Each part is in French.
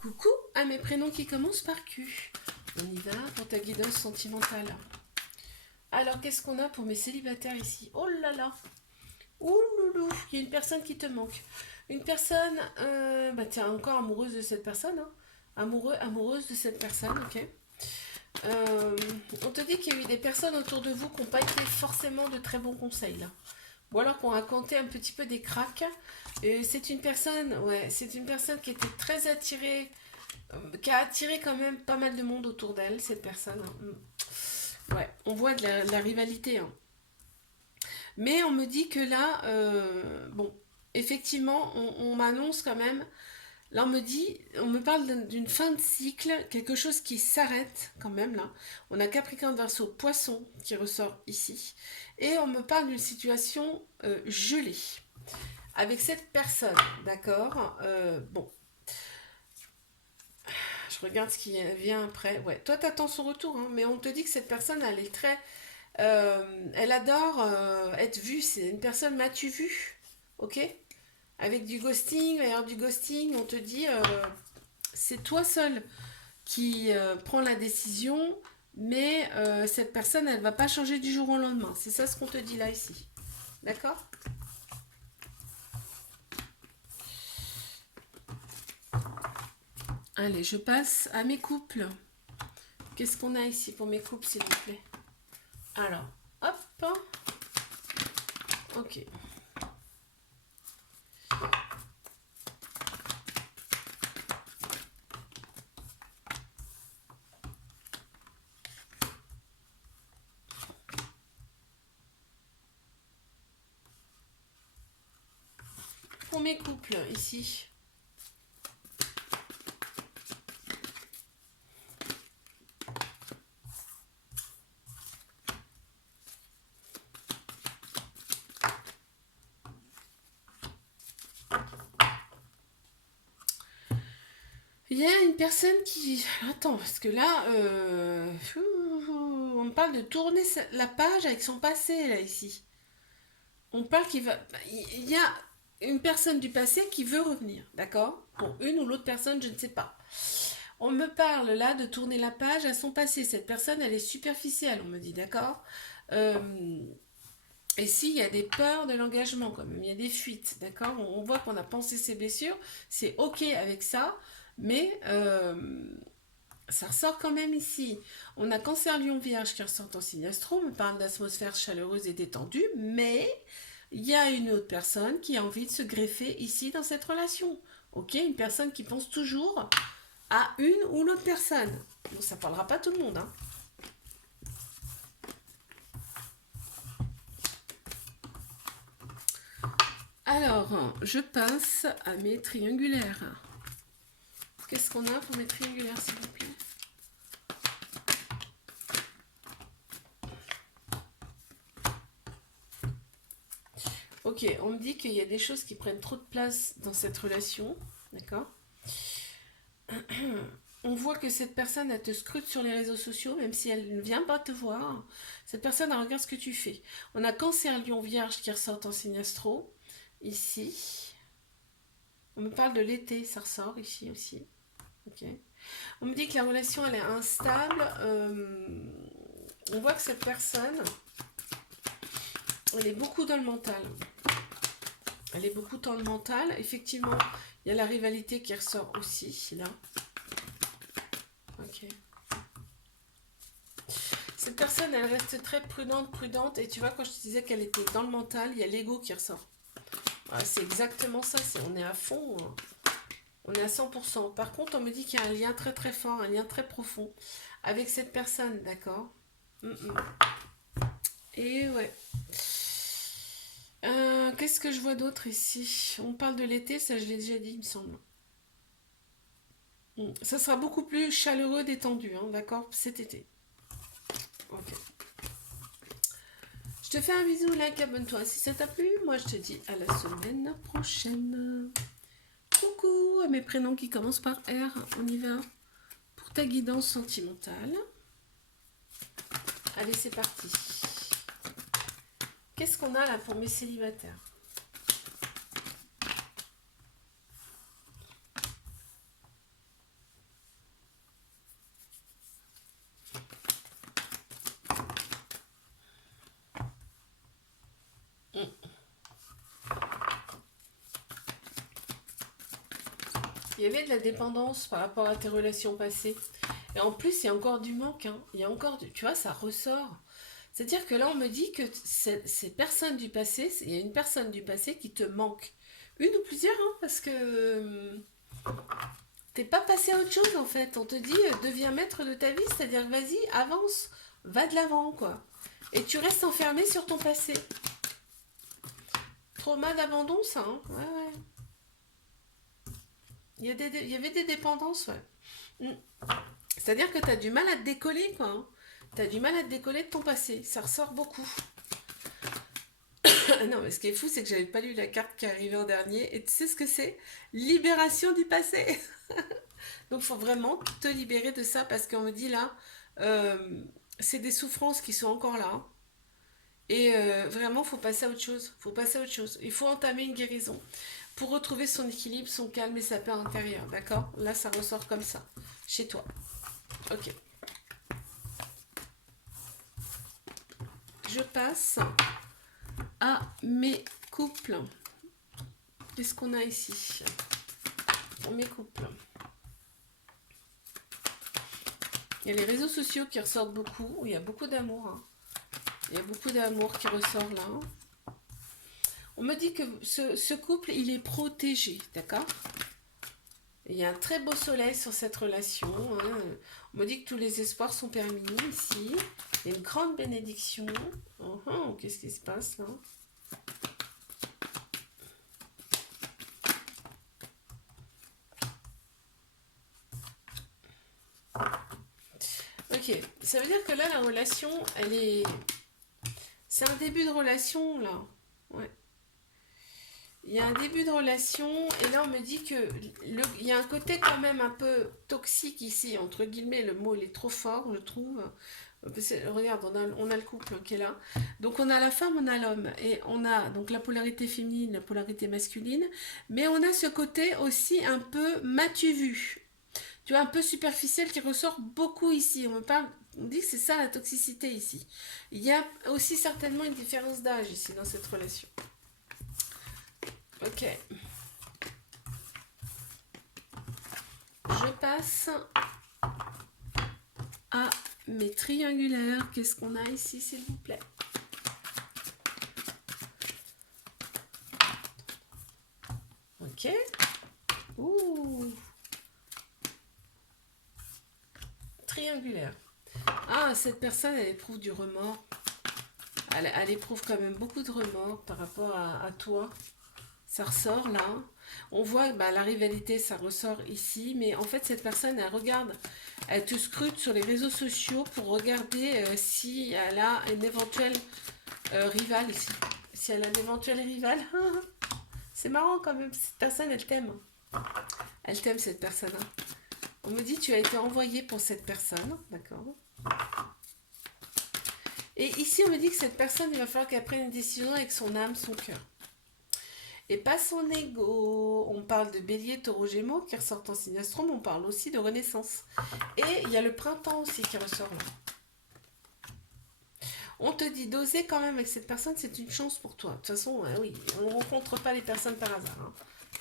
Coucou à mes prénoms qui commencent par Q. On y va pour ta guidance sentimentale. Alors, qu'est-ce qu'on a pour mes célibataires ici? Oh là là. Ouh loulou, il y a une personne qui te manque. Une personne, bah tiens, encore amoureuse de cette personne. Hein. Amoureuse de cette personne, ok. On te dit qu'il y a eu des personnes autour de vous qui n'ont pas été forcément de très bons conseils là. Ou alors qu'on racontait un petit peu des cracks. Et c'est une personne, ouais, c'est une personne qui était très attirée, qui a attiré quand même pas mal de monde autour d'elle, cette personne. Ouais, on voit de la rivalité. Hein. Mais on me dit que là, bon, effectivement, on m'annonce quand même. Là, on me parle d'une fin de cycle, quelque chose qui s'arrête quand même là. On a Capricorne Verseau, Poisson qui ressort ici. Et on me parle d'une situation gelée avec cette personne, d'accord. Bon, je regarde ce qui vient après. Ouais, toi, t'attends son retour, hein, mais on te dit que cette personne, elle est très. Elle adore être vue. C'est une personne, m'as-tu vu? Ok. Avec du ghosting, d'ailleurs du ghosting, on te dit c'est toi seul qui prend la décision, mais cette personne, elle va pas changer du jour au lendemain. C'est ça ce qu'on te dit là ici. D'accord? Allez, je passe à mes couples. Qu'est-ce qu'on a ici pour mes couples, s'il vous plaît? Alors, hop. Ok. Pour mes couples, ici. Il y a une personne qui... Attends, parce que là, on me parle de tourner la page avec son passé, là, ici. On parle qu'il va... Il y a une personne du passé qui veut revenir, d'accord? Pour une ou l'autre personne, je ne sais pas. On me parle là de tourner la page à son passé. Cette personne, elle est superficielle, on me dit, d'accord? Et si, il y a des peurs de l'engagement, quand même, il y a des fuites, d'accord? On voit qu'on a pensé ses blessures, c'est ok avec ça, mais ça ressort quand même ici. On a Cancer, Lion, Vierge qui ressortent en signe astro, on me parle d'atmosphère chaleureuse et détendue, mais il y a une autre personne qui a envie de se greffer ici dans cette relation. Ok? Une personne qui pense toujours à une ou l'autre personne. Bon, ça parlera pas tout le monde, hein. Alors, je passe à mes triangulaires. Qu'est-ce qu'on a pour mes triangulaires, s'il vous plaît? Ok, on me dit qu'il y a des choses qui prennent trop de place dans cette relation, d'accord? On voit que cette personne, elle te scrute sur les réseaux sociaux, même si elle ne vient pas te voir. Cette personne, elle regarde ce que tu fais. On a Cancer, Lion, Vierge qui ressortent en signe astro, ici. On me parle de l'été, ça ressort ici aussi. Ok. On me dit que la relation, elle est instable. On voit que cette personne, elle est beaucoup dans le mental. Elle est beaucoup dans le mental. Effectivement, il y a la rivalité qui ressort aussi, là. Ok. Cette personne, elle reste très prudente. Et tu vois, quand je te disais qu'elle était dans le mental, il y a l'ego qui ressort. Voilà, c'est exactement ça. On est à fond. Hein. On est à 100%. Par contre, on me dit qu'il y a un lien très très fort, un lien très profond avec cette personne, d'accord? Et ouais. Qu'est-ce que je vois d'autre ici? On parle de l'été, ça je l'ai déjà dit, il me semble. Ça sera beaucoup plus chaleureux, détendu, hein, d'accord? Cet été. Ok. Je te fais un bisou, like, abonne-toi si ça t'a plu. Moi, je te dis à la semaine prochaine. Coucou à mes prénoms qui commencent par R. On y va pour ta guidance sentimentale. Allez, c'est parti. Qu'est-ce qu'on a là pour mes célibataires? Il y avait de la dépendance par rapport à tes relations passées. Et en plus, il y a encore du manque, hein. Il y a encore du... Tu vois, ça ressort. C'est-à-dire que là, on me dit que ces personnes du passé, il y a une personne du passé qui te manque. Une ou plusieurs, hein, parce que t'es pas passé à autre chose, en fait. On te dit, deviens maître de ta vie, c'est-à-dire, vas-y, avance, va de l'avant, quoi. Et tu restes enfermé sur ton passé. Trauma d'abandon, ça, hein. Ouais, ouais. Il y avait des dépendances, ouais. Mm. C'est-à-dire que tu as du mal à te décoller, quoi, hein. Tu as du mal à te décoller de ton passé. Ça ressort beaucoup. Non, mais ce qui est fou, c'est que j'avais pas lu la carte qui est arrivée en dernier. Et tu sais ce que c'est? Libération du passé. Donc, il faut vraiment te libérer de ça parce qu'on me dit là, euh, c'est des souffrances qui sont encore là, hein. Et vraiment, faut passer à autre chose. Faut passer à autre chose. Il faut entamer une guérison pour retrouver son équilibre, son calme et sa paix intérieure. D'accord? Là, ça ressort comme ça. Chez toi. Ok. Je passe à mes couples. Qu'est-ce qu'on a ici? Pour mes couples. Il y a les réseaux sociaux qui ressortent beaucoup. Il y a beaucoup d'amour, hein. Il y a beaucoup d'amour qui ressort là. On me dit que ce couple, il est protégé, d'accord? Il y a un très beau soleil sur cette relation, hein. On me dit que tous les espoirs sont permis ici. Il y a une grande bénédiction. Qu'est-ce qui se passe là? Ok, ça veut dire que là, la relation, elle est... C'est un début de relation, là. Ouais. Il y a un début de relation, et là, on me dit que il y a un côté quand même un peu toxique ici, entre guillemets, le mot, il est trop fort, je trouve. Regarde, on a le couple, hein, qui est là. Donc, on a la femme, on a l'homme, et on a donc la polarité féminine, la polarité masculine, mais on a ce côté aussi un peu m'as-tu vu? Tu vois, un peu superficiel qui ressort beaucoup ici. On dit que c'est ça la toxicité ici. Il y a aussi certainement une différence d'âge ici dans cette relation. Ok. Je passe à mes triangulaires. Qu'est-ce qu'on a ici, s'il vous plaît? Ok. Ouh. Triangulaire. Ah, cette personne, elle éprouve du remords. Elle éprouve quand même beaucoup de remords par rapport à toi. Ça ressort là. On voit bah, la rivalité, ça ressort ici. Mais en fait, cette personne, elle regarde, elle te scrute sur les réseaux sociaux pour regarder si elle a une éventuelle rivale ici. Si elle a une éventuelle rivale. C'est marrant quand même. Cette personne, elle t'aime. Elle t'aime, cette personne, hein. On me dit, tu as été envoyé pour cette personne. D'accord. Et ici, on me dit que cette personne, il va falloir qu'elle prenne une décision avec son âme, son cœur. Et pas son ego. On parle de bélier, taureau, gémeaux qui ressortent en signe astro, mais on parle aussi de renaissance. Et il y a le printemps aussi qui ressort là. On te dit d'oser quand même avec cette personne, c'est une chance pour toi. De toute façon, oui, on ne rencontre pas les personnes par hasard, hein.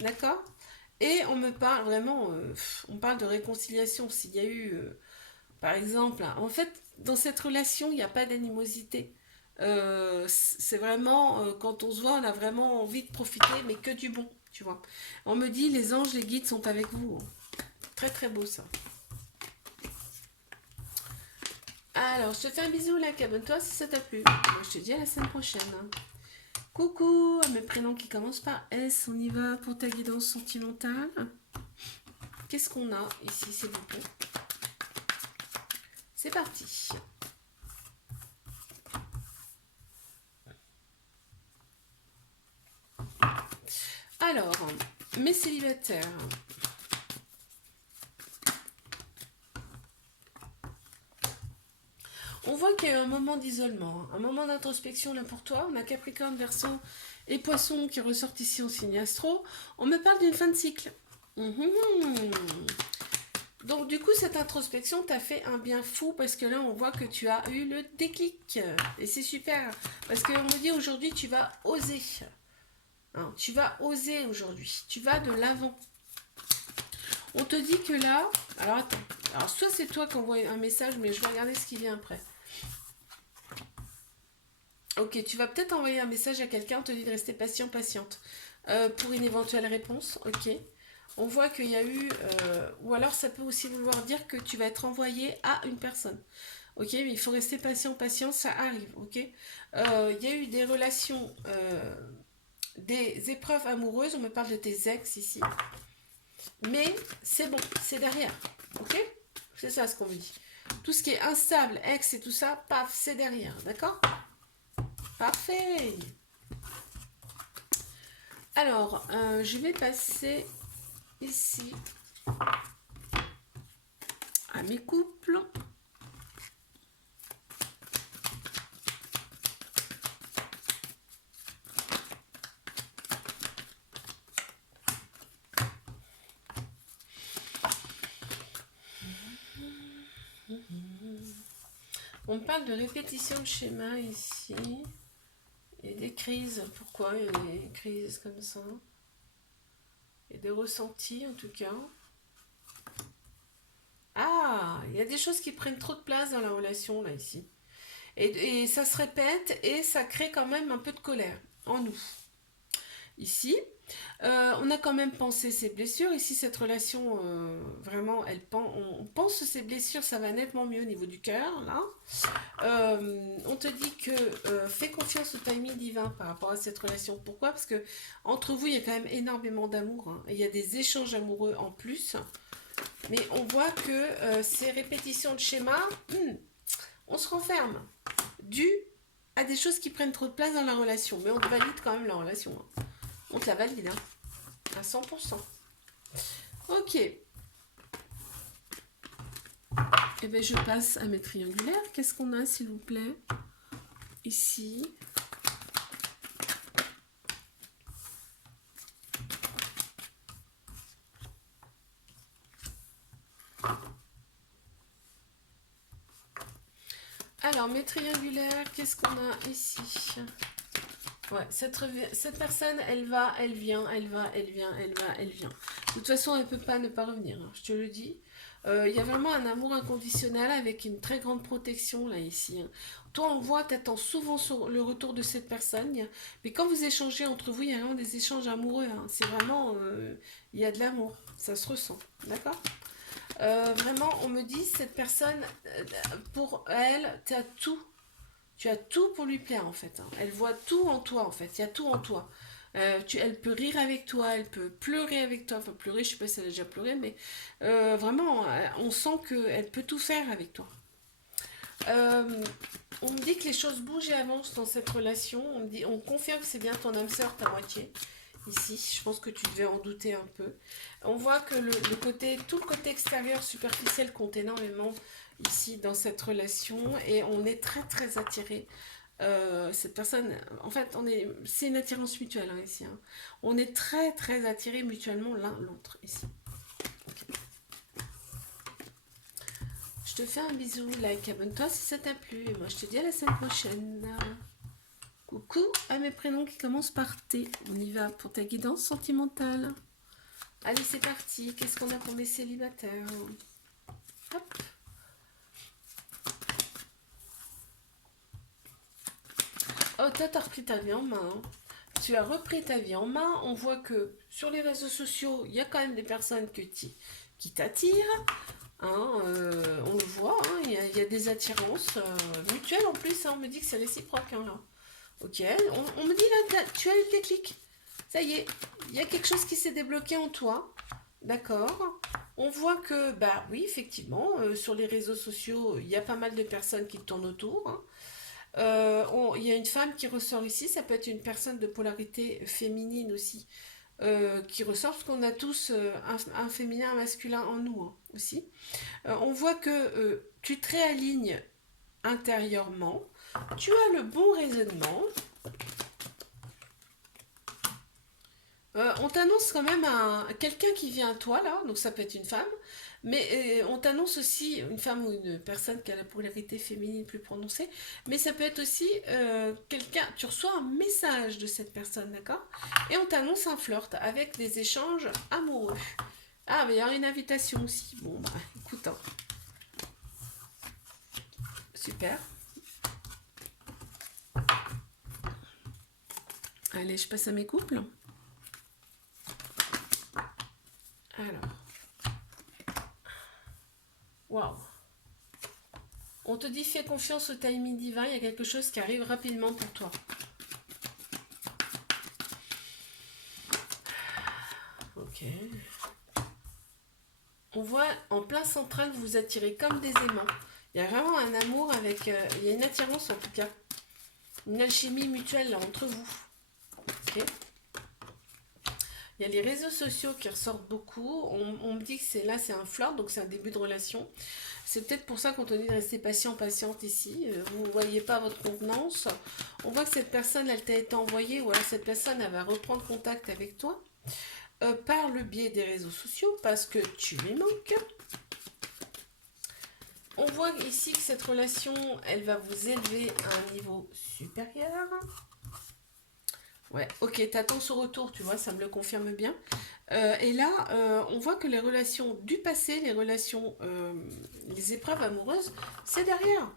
D'accord? Et on me parle vraiment, on parle de réconciliation. S'il y a eu, par exemple, hein, en fait, dans cette relation, il n'y a pas d'animosité. C'est vraiment, quand on se voit, on a vraiment envie de profiter, mais que du bon, tu vois. On me dit, les anges, les guides sont avec vous, hein. Très très beau ça. Alors, je te fais un bisou là, abonne-toi si ça t'a plu. Moi, je te dis à la semaine prochaine, hein. Coucou à mes prénoms qui commencent par S, on y va pour ta guidance sentimentale. Qu'est-ce qu'on a ici, s'il vous plaît? C'est parti. Alors, mes célibataires. On voit qu'il y a un moment d'isolement, hein, un moment d'introspection là pour toi. On a Capricorne, Verseau et Poisson qui ressortent ici en signe astro. On me parle d'une fin de cycle. Donc du coup, cette introspection t'a fait un bien fou parce que là, on voit que tu as eu le déclic. Et c'est super. Parce qu'on me dit aujourd'hui, tu vas oser. Hein, tu vas oser aujourd'hui. Tu vas de l'avant. On te dit que là... Alors attends. Alors soit c'est toi qui envoie un message, mais je vais regarder ce qui vient après. Ok, tu vas peut-être envoyer un message à quelqu'un, on te dit de rester patient, patiente. Pour une éventuelle réponse, ok. On voit qu'il y a eu... ou alors ça peut aussi vouloir dire que tu vas être envoyé à une personne. Ok, mais il faut rester patient, patient, ça arrive, ok. Il y a eu des relations, des épreuves amoureuses, on me parle de tes ex ici. Mais c'est bon, c'est derrière, ok. C'est ça ce qu'on me dit. Tout ce qui est instable, ex et tout ça, paf, c'est derrière, d'accord. Parfait. Alors, je vais passer ici à mes couples. On parle de répétition de schéma ici. Et des crises. Pourquoi il y a des crises comme ça? Et des ressentis en tout cas. Ah, il y a des choses qui prennent trop de place dans la relation là ici. Et ça se répète et ça crée quand même un peu de colère en nous. Ici, on a quand même pensé ces blessures. Ici, cette relation, vraiment, on pense ces blessures, ça va nettement mieux au niveau du cœur, là. On te dit que fais confiance au timing divin par rapport à cette relation. Pourquoi? Parce que entre vous, il y a quand même énormément d'amour. Hein, et il y a des échanges amoureux en plus. Mais on voit que ces répétitions de schémas, on se renferme. Dû à des choses qui prennent trop de place dans la relation. Mais on te valide quand même la relation. Hein. On te la valide, hein, à 100%. Ok. Eh bien, je passe à mes triangulaires. Qu'est-ce qu'on a, s'il vous plaît? Ici. Alors, mes triangulaires, qu'est-ce qu'on a ici? Ouais, cette personne, elle va, elle vient, elle va, elle vient, elle va, elle vient. De toute façon, elle ne peut pas ne pas revenir, hein, je te le dis. Il y a vraiment un amour inconditionnel avec une très grande protection là ici. Hein. Toi, on voit, tu attends souvent sur le retour de cette personne. Mais quand vous échangez entre vous, il y a vraiment des échanges amoureux. Hein. C'est vraiment, il y a de l'amour, ça se ressent, d'accord. Vraiment, on me dit, cette personne, pour elle, tu as tout. Tu as tout pour lui plaire en fait. Hein. Elle voit tout en toi en fait. Il y a tout en toi. Elle peut rire avec toi, elle peut pleurer avec toi. Enfin, pleurer, je sais pas si elle a déjà pleuré, mais vraiment, on sent qu'elle peut tout faire avec toi. On me dit que les choses bougent et avancent dans cette relation. On confirme que c'est bien ton âme sœur, ta moitié. Ici, je pense que tu devais en douter un peu. On voit que tout le côté extérieur superficiel compte énormément ici dans cette relation et on est très très attiré. Cette personne, en fait, c'est une attirance mutuelle hein, ici. Hein. On est très très attirés mutuellement l'un l'autre ici. Okay. Je te fais un bisou, like, abonne-toi si ça t'a plu et moi je te dis à la semaine prochaine. Coucou à mes prénoms qui commencent par T. On y va pour ta guidance sentimentale. Allez, c'est parti. Qu'est-ce qu'on a pour mes célibataires? Hop. Oh, t'as repris ta vie en main. Hein. Tu as repris ta vie en main. On voit que sur les réseaux sociaux, il y a quand même des personnes qui t'attirent. Hein, on le voit, hein, il y a des attirances mutuelles en plus. Hein, on me dit que c'est réciproque. Hein, là. Ok, on me dit là, tu as eu le déclic. Ça y est, il y a quelque chose qui s'est débloqué en toi. D'accord. On voit que, bah oui, effectivement, sur les réseaux sociaux, il y a pas mal de personnes qui tournent autour. Hein. Il y a une femme qui ressort ici, ça peut être une personne de polarité féminine aussi, qui ressort, parce qu'on a tous un féminin, un masculin en nous hein, aussi. On voit que tu te réalignes intérieurement, tu as le bon raisonnement. On t'annonce quand même quelqu'un qui vient à toi là, donc ça peut être une femme, mais on t'annonce aussi une femme ou une personne qui a la polarité féminine plus prononcée, mais ça peut être aussi quelqu'un, tu reçois un message de cette personne, d'accord? Et on t'annonce un flirt avec des échanges amoureux. Ah, mais il y aura une invitation aussi. Bon, bah, écoute, hein. Super. Allez, je passe à mes couples. Alors. Waouh. On te dit fais confiance au timing divin, il y a quelque chose qui arrive rapidement pour toi. Ok. On voit en plein central, vous vous attirez comme des aimants. Il y a vraiment un amour avec... il y a une attirance en tout cas. Une alchimie mutuelle là, entre vous. Ok. Il y a les réseaux sociaux qui ressortent beaucoup. On me dit que c'est un flirt, donc c'est un début de relation. C'est peut-être pour ça qu'on te dit de rester patient, patiente ici. Vous ne voyez pas votre contenance. On voit que cette personne, elle t'a été envoyée, ou alors cette personne, elle va reprendre contact avec toi par le biais des réseaux sociaux parce que tu lui manques. On voit ici que cette relation, elle va vous élever à un niveau supérieur. Ouais, ok, t'attends ce retour, tu vois, ça me le confirme bien. Et là, on voit que les relations du passé, les épreuves amoureuses, c'est derrière.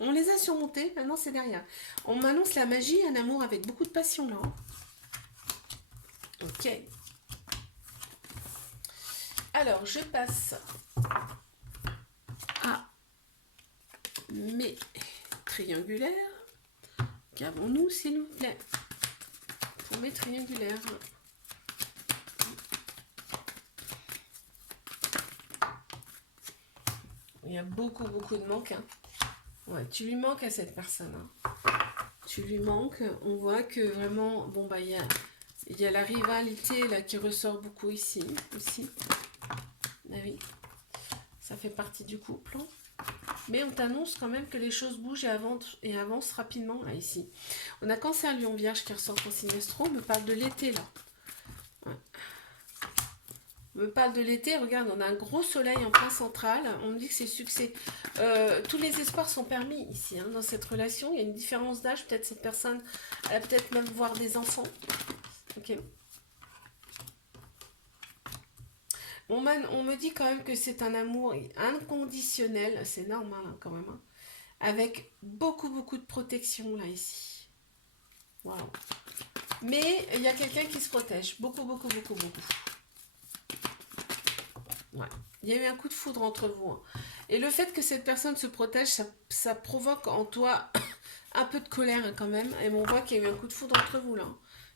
On les a surmontées, maintenant c'est derrière. On m'annonce la magie, un amour avec beaucoup de passion là. Ok. Alors, je passe à mes triangulaires. Qu'avons-nous, s'il vous plaît, pour mes triangulaires? Il y a beaucoup de manques. Hein. Ouais, tu lui manques à cette personne. Hein. Tu lui manques. On voit que vraiment, bon bah il y a la rivalité là qui ressort beaucoup ici aussi. Ah oui, ça fait partie du couple. Mais on t'annonce quand même que les choses bougent et avancent rapidement là ici. On a Cancer, Lion, Vierge qui ressort en signe astro. On me parle de l'été là. Ouais. On me parle de l'été, regarde, on a un gros soleil en plein central, on me dit que c'est succès. Tous les espoirs sont permis ici, hein, dans cette relation. Il y a une différence d'âge, peut-être cette personne, elle va peut-être même voir des enfants. Ok. On me dit quand même que c'est un amour inconditionnel, c'est normal hein, quand même, hein, avec beaucoup de protection là ici. Wow. Mais il y a quelqu'un qui se protège, beaucoup. Ouais. Il y a eu un coup de foudre entre vous. Hein. Et le fait que cette personne se protège, ça provoque en toi un peu de colère hein, quand même. Et on voit qu'il y a eu un coup de foudre entre vous là.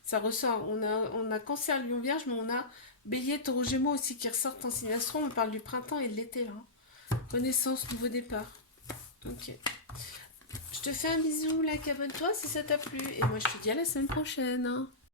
Ça ressort. On a Cancer, Lion, Vierge, mais on a Bélier, Taureau, Gémeaux aussi qui ressortent en signe astro. On parle du printemps et de l'été là. Renaissance, nouveau départ. Ok. Je te fais un bisou, like, abonne-toi si ça t'a plu. Et moi je te dis à la semaine prochaine. Hein.